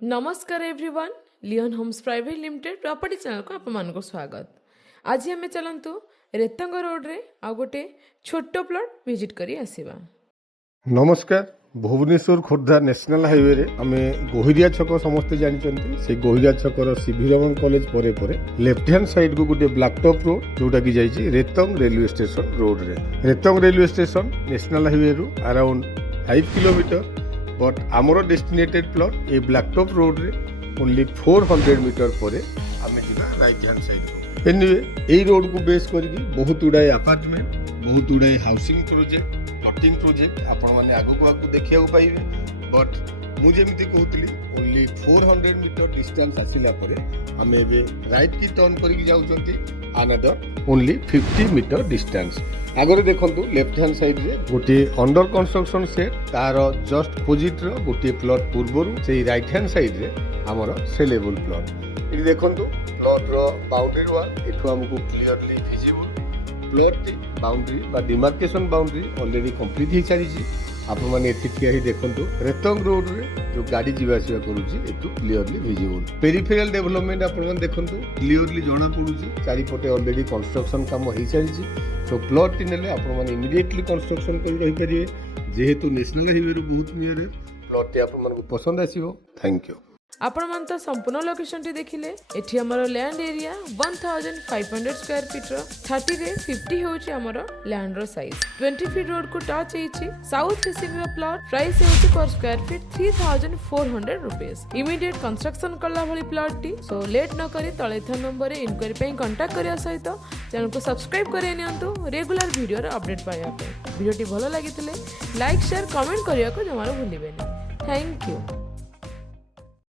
नमस्कार everyone, Leon Homes private limited property channel को आपण को स्वागत। आज आम चलतु रेतंग रोड रे आ गोटे छोट प्लॉट विजिट करी आसीबा। नमस्कार। भुवनेश्वर खोर्धा नेशनल हाईवे रे आमे गोहिरिया छक समस्त जानते से गोहिरिया छकर सीवी रमन कॉलेज परे परे लेफ्ट हैंड साइड को गोटे ब्लैक टॉप रोड जोटा की जाइए रेतंग रेलवे स्टेशन रोड रे। रेतंग रेलवे स्टेशन नेशनल हाईवे रु अराउंड 5 किलोमीटर बट आमर डेस्टिनेटेड प्लॉट ए ब्लैक टॉप रोड रे ओनली 400 मीटर परे आमे जिबा राइट हैंड साइड को। एनीवे एई रोड को बेस करके बहुत गुडाए अपार्टमेंट, बहुत गुडाए हाउसिंग प्रोजेक्ट, प्लॉटिंग प्रोजेक्ट आपण माने आगु देखिया पाइबे। बट मु जेमिति कहउतली ओनली 400 मीटर डिस्टेंस आसिला परे आमे एबे राइट की टर्न करिक जाउचंती अनदर ओनली 50 मीटर डिस्टेंस। आगरे देखंतु लेफ्ट हैंड साइड रे गोटे अंडर कंस्ट्रक्शन सेट तार जस्ट अपोजिट रो गोटे प्लॉट पूर्वरु सेही राइट हैंड साइड रे हमर सेलेबल प्लॉट। इति देखंतु प्लॉट रो बाउंड्री वाल एठु हमकु क्लियरली विजिबल। प्लॉट बाउंड्री बा डिमार्केशन बाउंड्री ऑलरेडी कंप्लीट हो सारी। आप मैंने ठिया ही देखो रेतंग रोड रे जो गाड़ी जीवासा करूँ क्लीयरली विजिबल। पेरिफेराल डेवलपमेंट आप देखो क्लीयरली जना पड़ुची चारिपटे ऑलरेडी कंस्ट्रक्शन काम हो सारी। तो प्लॉट टी नेले आप इमिडिएटली कंस्ट्रक्शन कर रही पारे जेहेतु नेशनल हाईवे रो बहुत नियर प्लॉट टी आप पसंद आसीबो। Thank you. आपण मन तो संपूर्ण लोकेशन टी देखिले। एठी हमर लैंड एरिया 1500 स्क्वायर फीट रो 30 रे 50 होची हमर लैंड रो साइज। 20 फीट रोड को टच हेची। साउथ फेसिंग रो प्लॉट प्राइस हेची पर square feet 3400 rupees. Immediate construction करला भली प्लॉट टी। सो लेट न करी तळे था नंबर रे इंक्वायरी पे कांटेक्ट करिया सहित चैनल को सब्सक्राइब करे नियंतु रेगुलर वीडियो रे अपडेट पाया पे। वीडियो टी भलो लागितले लाइक शेयर कमेंट करिया को जमारो भूलिबेनी। Thank you.